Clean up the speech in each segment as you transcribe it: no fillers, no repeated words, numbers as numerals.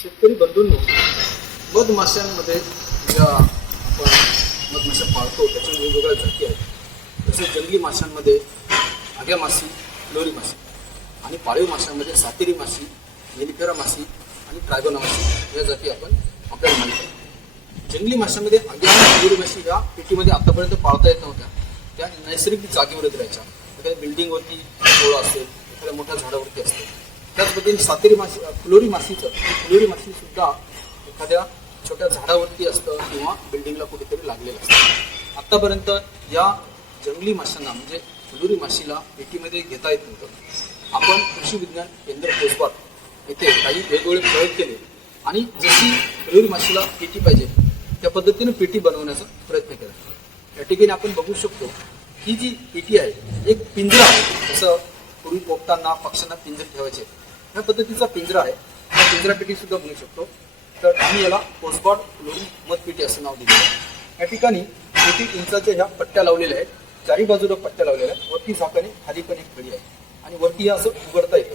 शेतकरी बंधूंनो, मधमाशांमध्ये ज्या आपण मधमाशा पाळतो त्याच्या वेगवेगळ्या जाती आहेत. तसेच जंगली माशांमध्ये आग्या माशी, फ्लोरी माशी आणि पाळीव माशांमध्ये सातेरी माशी, मेलिफेरा माशी आणि ट्रायगोना माशी या जाती आपण आपल्याला माहिती आहे. जंगली माशांमध्ये आग्या आणि फ्लोरी माशी या पेटीमध्ये आतापर्यंत पाळता येत नव्हत्या. त्या नैसर्गिक जागेवरच राहायच्या. एखाद्या बिल्डिंगवरती पोळं असेल, एखाद्या मोठ्या झाडावरती असते. त्याच पद्धतीने सातेरी माशी, फ्लोरी माशी सुद्धा एखाद्या छोट्या झाडावरती असतं किंवा बिल्डिंगला कुठेतरी लागलेलं असतं. आतापर्यंत या जंगली माशांना म्हणजे फ्लोरी माशीला पेटीमध्ये घेता येत नव्हतं. आपण कृषी विज्ञान केंद्र कोसबाड येथे काही वेगवेगळे प्रयोग केले आणि जशी फ्लोरी माशीला पेटी पाहिजे त्या पद्धतीने पेटी बनवण्याचा प्रयत्न केला. या ठिकाणी आपण बघू शकतो ही जी पेटी आहे एक पिंजरा आहे. जसं पूर्वी पोपटांना पक्ष्यांना पिंजरे ठेवायचे या पद्धतीचा पिंजरा आहे. या पिंजरा पेटी सुद्धा बनवू शकतो. तर आम्ही याला कोसबाड फ्लोरी मध पेटी असं नाव दिलेलं आहे. या ठिकाणी 1 इंचाच्या ह्या पट्ट्या लावलेल्या आहेत. चारी बाजूला पट्ट्या लावलेल्या आहेत. वरती झाकणे, खाली पण एक खडी आहे आणि वरती हे असं उघडता येतं.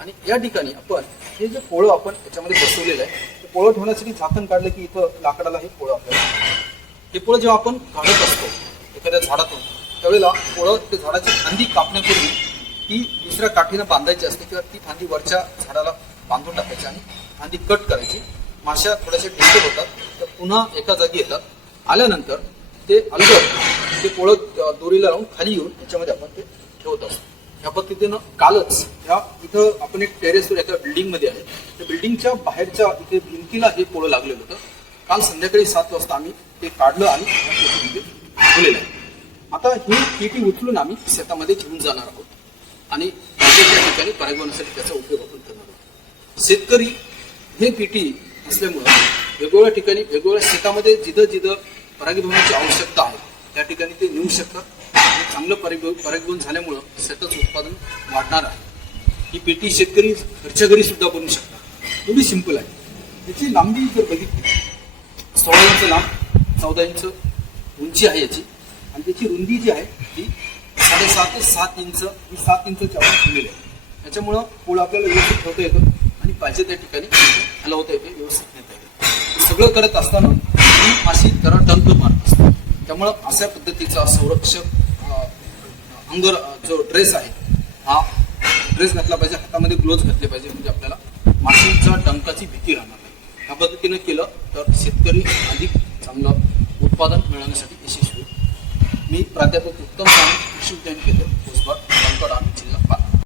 आणि या ठिकाणी आपण हे जे पोळं आपण याच्यामध्ये बसवलेलं आहे ते पोळं ठेवण्यासाठी झाकण काढलं की इथं लाकडाला हे पोळं आपल्याला हे पोळं जेव्हा आपण काढत असतो एखाद्या झाडातून त्यावेळेला पोळं ते झाडाची फांदी कापण्यापूर्वी ती दुसऱ्या काठीनं बांधायची असते किंवा ती फांदी वरच्या झाडाला बांधून टाकायची आणि फांदी कट करायची. माश्या थोड्याशा डिस्टर्ब होतात तर पुन्हा एका जागी येतात. आल्यानंतर ते अलगद ते पोळं दोरीला लावून खाली येऊन याच्यामध्ये आपण ते ठेवत असतो. या पद्धतीनं कालच ह्या इथं आपण एक टेरेसवर एका बिल्डिंगमध्ये आहे. त्या बिल्डिंगच्या बाहेरच्या इथे भिंतीला हे पोळं लागलेलं होतं. काल संध्याकाळी 7 वाजता आम्ही ते काढलं आणि या पेटीमध्ये ठेवलेलं आहे. आता ही पेटी उचलून आम्ही शेतामध्ये घेऊन जाणार आहोत आणि त्या ठिकाणी परागवणासाठी त्याचा उपयोग आपण करणार आहोत. शेतकरी हे पेटी असल्यामुळं वेगवेगळ्या ठिकाणी वेगवेगळ्या शेतामध्ये जिथं परागीभवनाची आवश्यकता आहे त्या ठिकाणी ते नेऊ शकतात. चांगलं परागीभवन झाल्यामुळं शेताचं उत्पादन वाढणार आहे. ही पेटी शेतकरी घरच्या घरी सुद्धा बनवू शकतात. एवढी सिंपल आहे. त्याची लांबी जर बघितली 16 इंच लांब, 14 इंच उंची आहे याची आणि त्याची रुंदी जी आहे ती 7.5 ते 7 इंच ही 7 इंचच्या वर ठेवलेली आहे. त्याच्यामुळं पोळं आपल्याला व्यवस्थित ठेवता येतं आणि पाहिजे त्या ठिकाणी हलवता येते, व्यवस्थित नेता येते. सगळं करत असताना ही माशी जरा डंक मारत असते. त्यामुळं अशा पद्धतीचा संरक्षक अंगर जो ड्रेस आहे हा ड्रेस घातला पाहिजे. हातामध्ये ग्लोव्ज घातले पाहिजे म्हणजे आपल्याला माशीच्या डंकाची भीती राहणार नाही. ह्या पद्धतीनं केलं तर शेतकरी अधिक चांगलं उत्पादन मिळवण्यासाठी यशस्वी होईल. मी प्राध्यापक उत्तम कृषी विज्ञान केंद्र कोसबाड